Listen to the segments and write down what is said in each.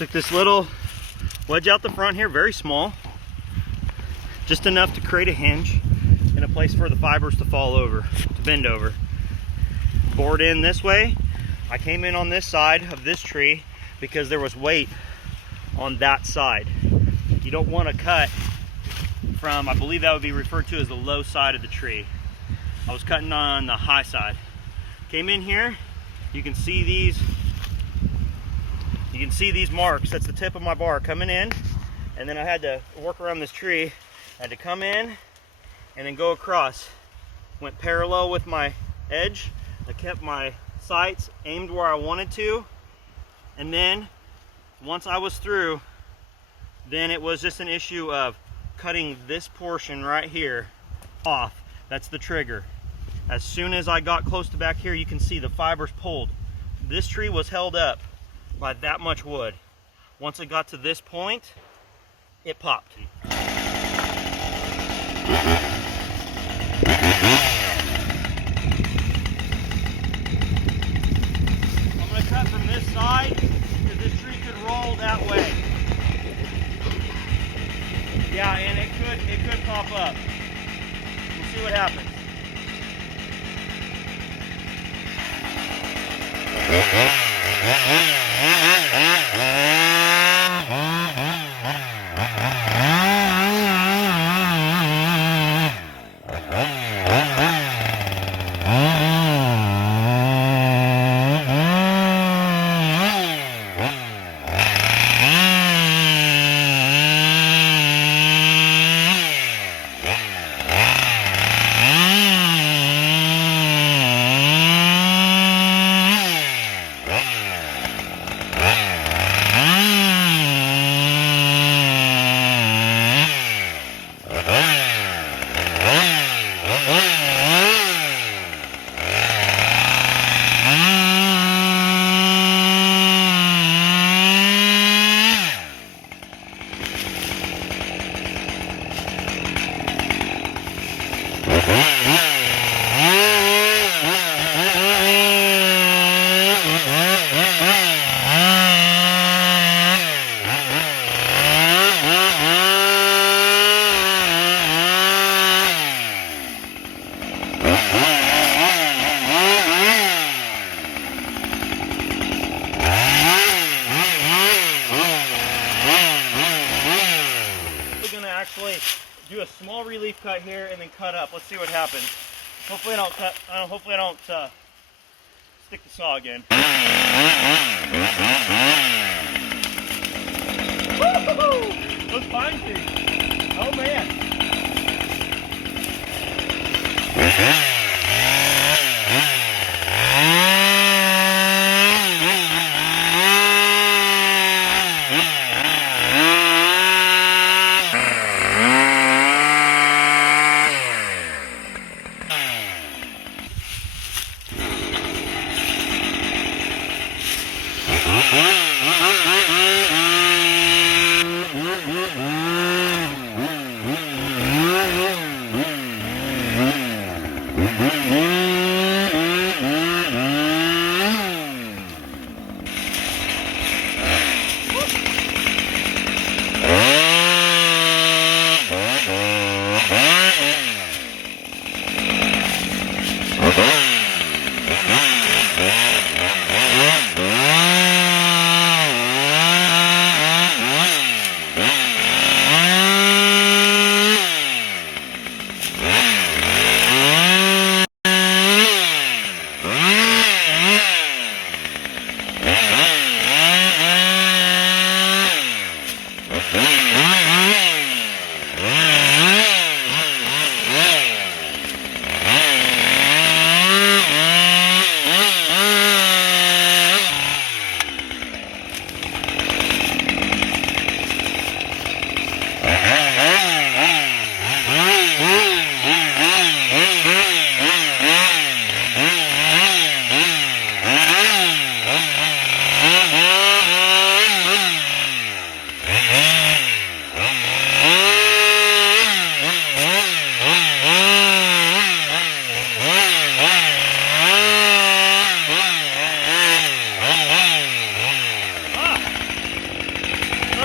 Took this little wedge out the front here, very small, just enough to create a hinge and a place for the fibers to fall over, to bend over. Bored in this way. I came in on this side of this tree because there was weight on that side. You don't want to cut from, I believe that would be referred to as the low side of the tree. I was cutting on the high side. Came in here, you can see these marks. That's the tip of my bar coming in, and then I had to work around this tree. I had to come in and then go across. Went parallel with my edge. I kept my sights aimed where I wanted to, and then once I was through, then it was just an issue of cutting this portion right here off. That's the trigger. As soon as I got close to back here, you can see the fibers pulled. This tree was held up by that much wood. Once it got to this point, it popped. I'm gonna cut from this side because this tree could roll that way. Yeah, and it could pop up. We'll see what happens. Actually do a small relief cut here and then cut up. Let's see what happens. Hopefully I don't cut. Hopefully I don't stick the saw again. Woo-hoo-hoo! Those pine trees. Oh man.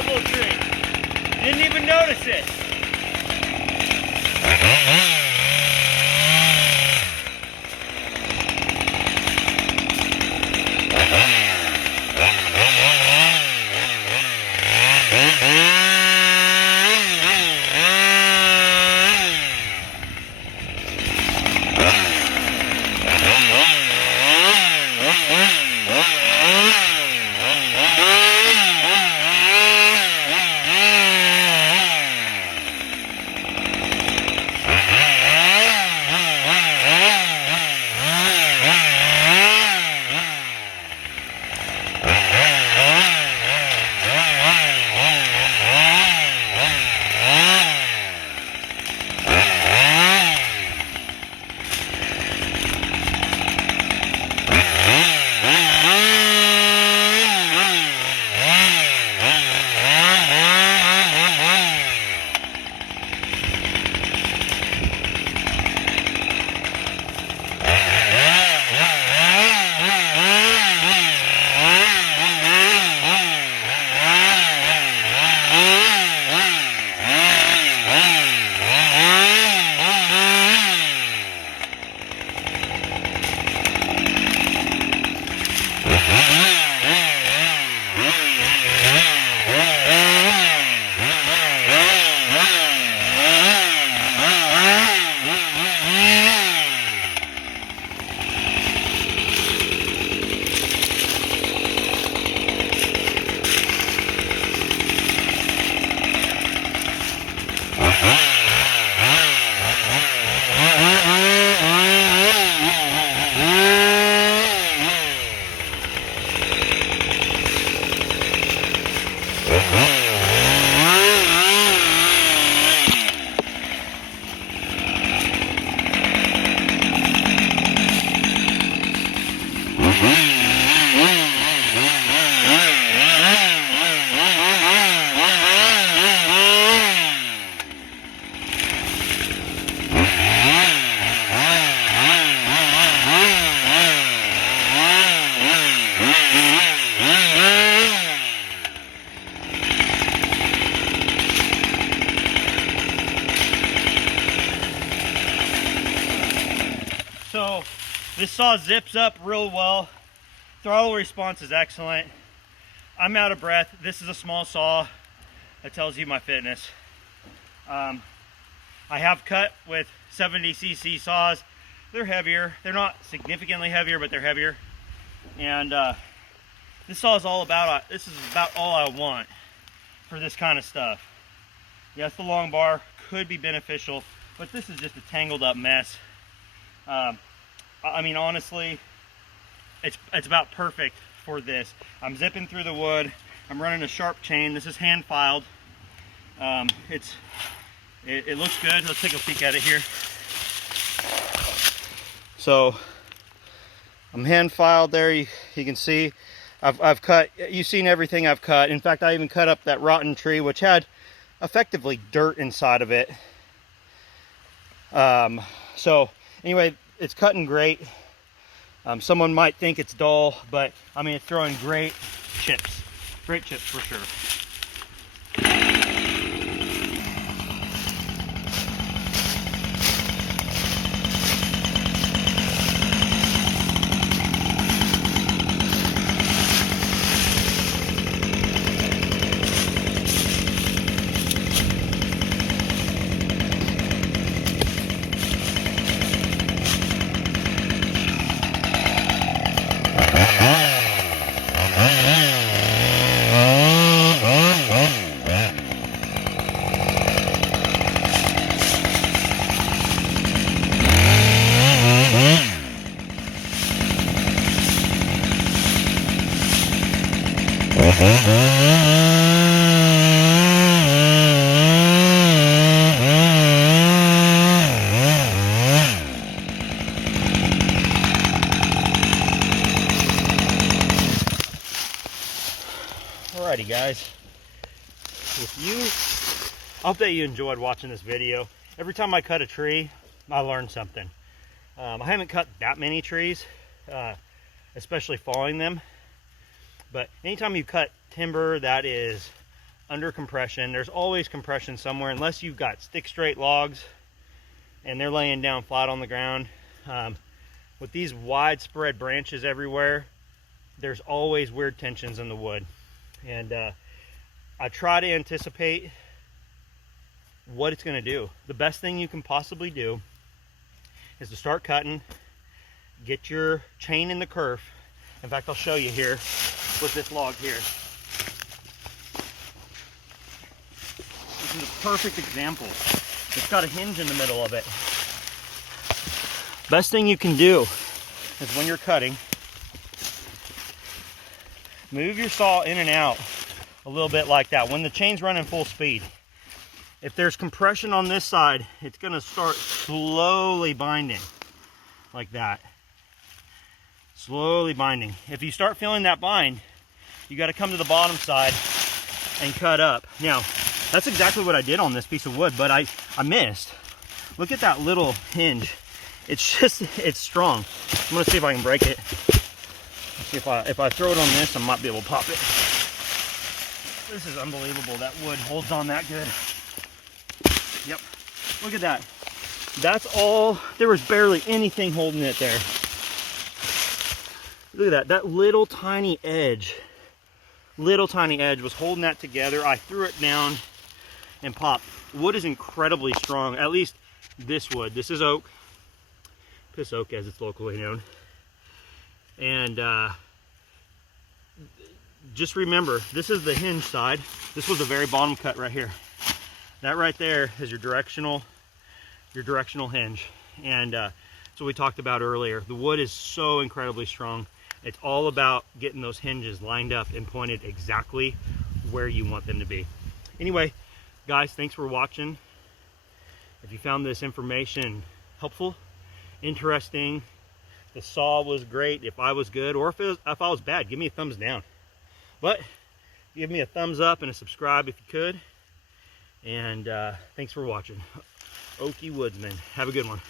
that little tree. Didn't even notice it. So this saw zips up real well. Throttle response is excellent. I'm out of breath. This is a small saw. That tells you my fitness. I have cut with 70cc saws. They're heavier. They're not significantly heavier, but they're heavier. And this saw is all about, this is about all I want for this kind of stuff. Yes, the long bar could be beneficial, but this is just a tangled up mess. I mean, honestly, it's about perfect for this. I'm zipping through the wood. I'm running a sharp chain. This is hand filed. It looks good. Let's take a peek at it here. So I'm hand filed there. You can see I've cut. You've seen everything I've cut. In fact, I even cut up that rotten tree, which had effectively dirt inside of it. So anyway, it's cutting great. Someone might think it's dull, but I mean, it's throwing great chips for sure. Alrighty guys, I hope that you enjoyed watching this video. Every time I cut a tree, I learn something. I haven't cut that many trees, especially falling them, but anytime you cut timber that is under compression. There's always compression somewhere, unless you've got stick straight logs and they're laying down flat on the ground. With these widespread branches everywhere, there's always weird tensions in the wood. And I try to anticipate what it's going to do. The best thing you can possibly do is to start cutting, get your chain in the kerf. In fact, I'll show you here with this log here. This is a perfect example. It's got a hinge in the middle of it. Best thing you can do is when you're cutting, move your saw in and out a little bit like that. When the chain's running full speed, if there's compression on this side, it's going to start slowly binding like that. Slowly binding. If you start feeling that bind, you got to come to the bottom side and cut up. Now, that's exactly what I did on this piece of wood, but I missed. Look at that little hinge. It's strong. I'm gonna see if I can break it. See if I throw it on this, I might be able to pop it. This is unbelievable. That wood holds on that good. Yep. Look at that. That's all. There was barely anything holding it there. Look at that. That little tiny edge was holding that together. I threw it down and popped. Wood is incredibly strong. At least this wood. This is oak. Piss oak, as it's locally known. And just remember, this is the hinge side. This was the very bottom cut right here. That right there is your directional hinge. And that's what we talked about earlier. The wood is so incredibly strong. It's all about getting those hinges lined up and pointed exactly where you want them to be. Anyway, guys, thanks for watching. If you found this information helpful, interesting, the saw was great, if I was good, or if I was bad, give me a thumbs down. But give me a thumbs up and a subscribe if you could. And thanks for watching. Oaky Woodsman. Have a good one.